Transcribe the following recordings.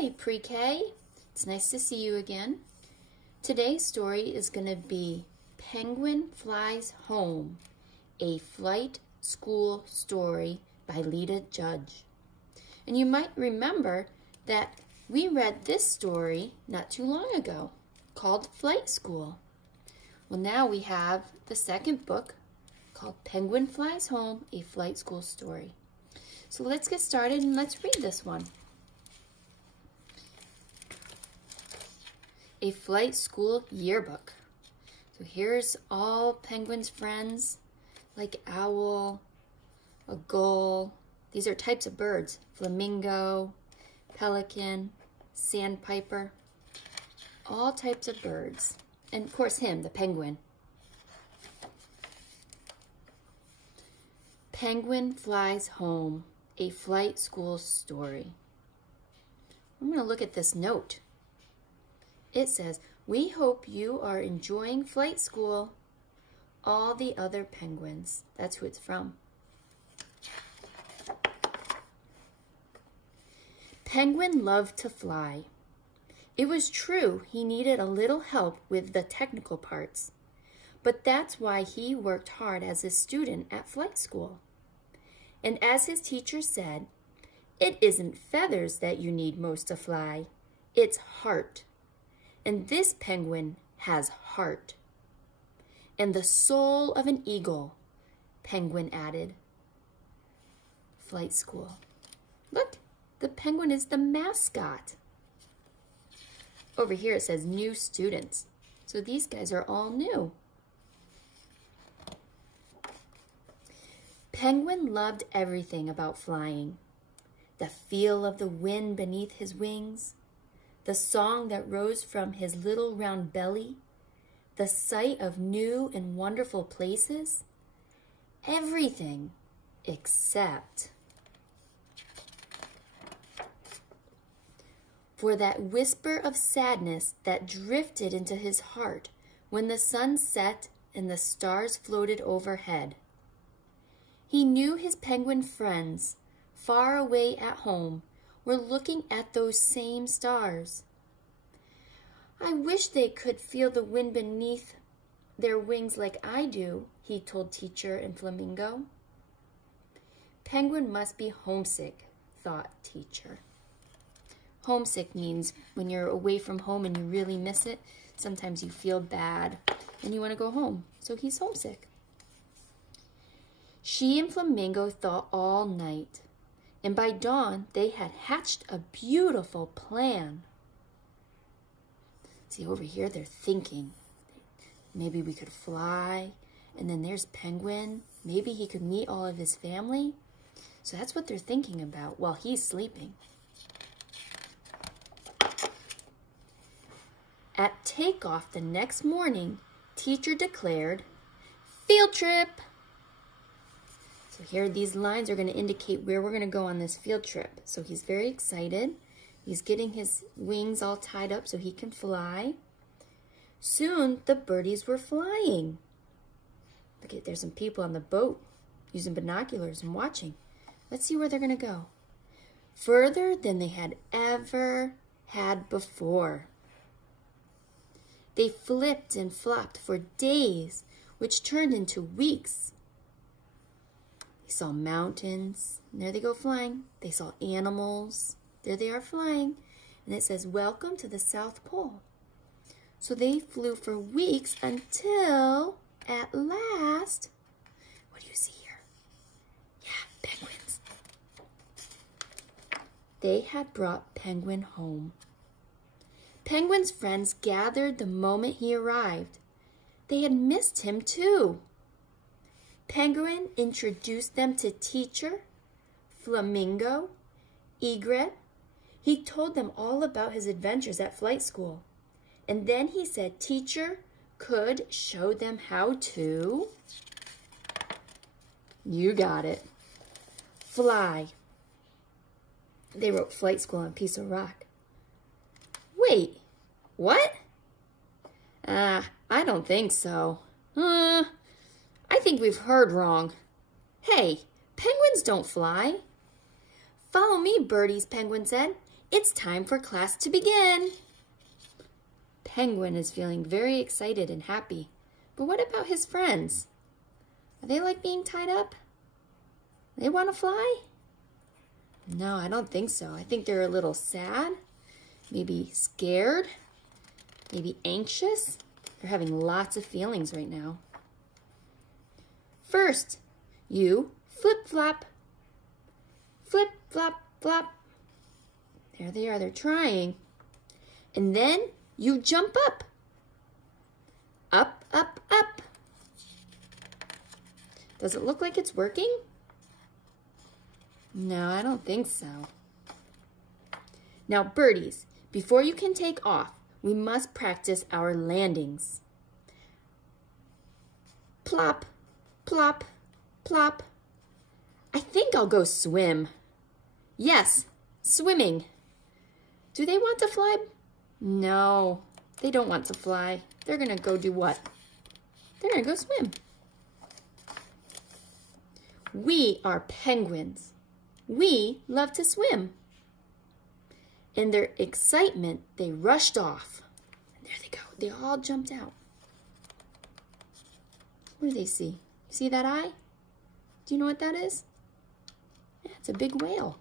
Hi, Pre-K. It's nice to see you again. Today's story is going to be Penguin Flies Home, a flight school story by Lita Judge. And you might remember that we read this story not too long ago called Flight School. Well, now we have the second book called Penguin Flies Home, a flight school story. So let's get started and let's read this one. A flight school yearbook. So here's all Penguin's friends, like owl, a gull. These are types of birds: flamingo, pelican, sandpiper, all types of birds. And of course him, the penguin. Penguin Flies Home, a flight school story. I'm going to look at this note. It says, "We hope you are enjoying flight school. All the other penguins." That's who it's from. Penguin loved to fly. It was true he needed a little help with the technical parts, but that's why he worked hard as a student at flight school. And as his teacher said, "It isn't feathers that you need most to fly, it's heart. And this penguin has heart." "And the soul of an eagle," Penguin added. Flight school. Look, the penguin is the mascot. Over here it says new students. So these guys are all new. Penguin loved everything about flying. The feel of the wind beneath his wings, the song that rose from his little round belly, the sight of new and wonderful places, everything except for that whisper of sadness that drifted into his heart when the sun set and the stars floated overhead. He knew his penguin friends, far away at home, were looking at those same stars. "I wish they could feel the wind beneath their wings like I do," he told teacher and flamingo. Penguin must be homesick, thought teacher. Homesick means when you're away from home and you really miss it, sometimes you feel bad and you want to go home. So he's homesick. She and Flamingo thought all night, and by dawn they had hatched a beautiful plan. See, over here they're thinking, maybe we could fly, and then there's Penguin. Maybe he could meet all of his family. So that's what they're thinking about while he's sleeping. At takeoff the next morning, teacher declared, "Field trip!" So here these lines are going to indicate where we're going to go on this field trip. So he's very excited. He's getting his wings all tied up so he can fly. Soon the birdies were flying. Look, there's some people on the boat using binoculars and watching. Let's see where they're going to go. Further than they had ever had before. They flipped and flopped for days, which turned into weeks. They saw mountains, and there they go flying. They saw animals, there they are flying. And it says, "Welcome to the South Pole." So they flew for weeks until, at last, what do you see here? Yeah, penguins. They had brought Penguin home. Penguin's friends gathered the moment he arrived. They had missed him too. Penguin introduced them to teacher, Flamingo, Egret. He told them all about his adventures at flight school. And then he said teacher could show them how to, you got it, fly. They wrote flight school on a piece of rock. Wait, what? I don't think so. I think we've heard wrong. Hey, penguins don't fly. "Follow me, birdies," Penguin said. It's time for class to begin. Penguin is feeling very excited and happy. But what about his friends? Are they like being tied up? They want to fly? No, I don't think so. I think they're a little sad, maybe scared, maybe anxious. They're having lots of feelings right now. First, you flip-flop. Flip, flop, flop. There they are, they're trying. And then you jump up. Up, up, up. Does it look like it's working? No, I don't think so. Now, birdies, before you can take off, we must practice our landings. Plop, plop, plop. I think I'll go swim. Yes, swimming. Do they want to fly? No, they don't want to fly. They're going to go do what? They're going to go swim. We are penguins. We love to swim. In their excitement, they rushed off. And there they go. They all jumped out. What do they see? See that eye? Do you know what that is? Yeah, it's a big whale.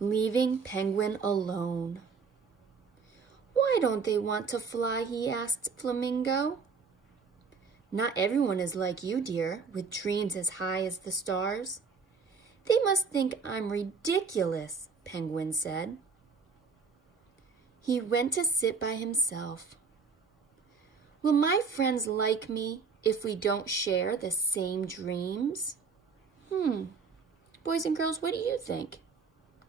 Leaving Penguin alone. Why don't they want to fly? He asked Flamingo. Not everyone is like you, dear, with dreams as high as the stars. They must think I'm ridiculous, Penguin said. He went to sit by himself. Will my friends like me if we don't share the same dreams? Boys and girls, what do you think?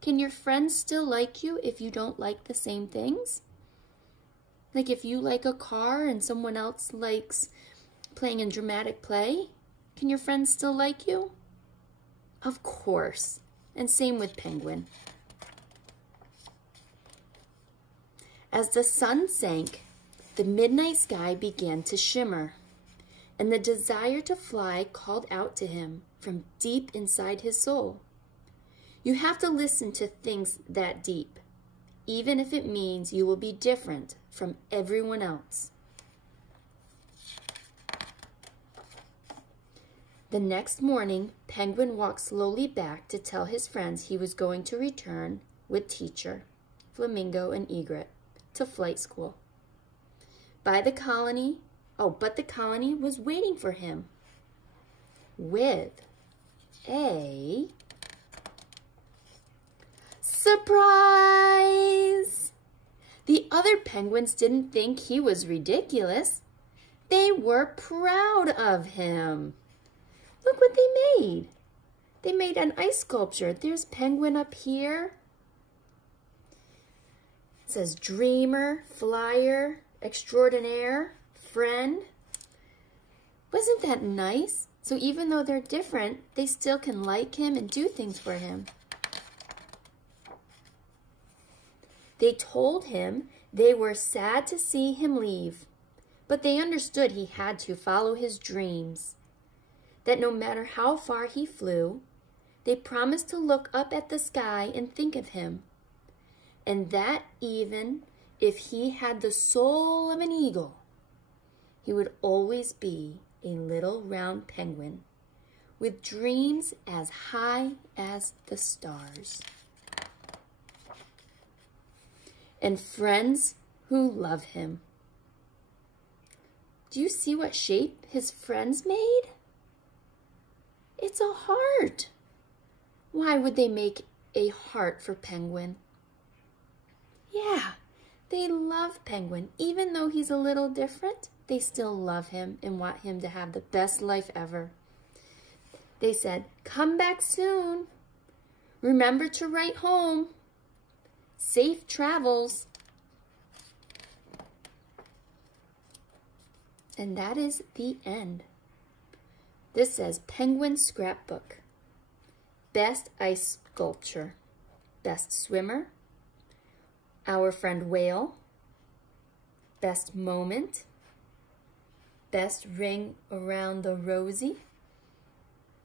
Can your friends still like you if you don't like the same things? Like if you like a car and someone else likes playing in dramatic play, can your friends still like you? Of course. And same with Penguin. As the sun sank, the midnight sky began to shimmer, and the desire to fly called out to him from deep inside his soul. You have to listen to things that deep, even if it means you will be different from everyone else. The next morning, Penguin walked slowly back to tell his friends he was going to return with Teacher, Flamingo, and Egret to flight school. But the colony was waiting for him with a surprise! The other penguins didn't think he was ridiculous. They were proud of him. Look what they made. They made an ice sculpture. There's Penguin up here. It says dreamer, flyer, extraordinaire, friend. Wasn't that nice? So even though they're different, they still can like him and do things for him. They told him they were sad to see him leave, but they understood he had to follow his dreams. That no matter how far he flew, they promised to look up at the sky and think of him, and that even if he had the soul of an eagle, he would always be a little round penguin with dreams as high as the stars. And friends who love him. Do you see what shape his friends made? It's a heart. Why would they make a heart for Penguin? Yeah, they love Penguin. Even though he's a little different, they still love him and want him to have the best life ever. They said, come back soon. Remember to write home. Safe travels. And that is the end. This says Penguin Scrapbook. Best ice sculpture. Best swimmer. Our friend whale. Best moment. Best ring around the rosy.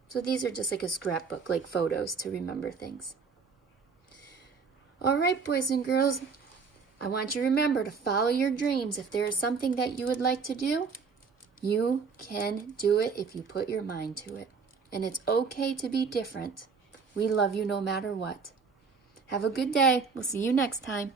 So these are just like a scrapbook, like photos to remember things. All right, boys and girls, I want you to remember to follow your dreams. If there is something that you would like to do, you can do it if you put your mind to it. And it's okay to be different. We love you no matter what. Have a good day. We'll see you next time.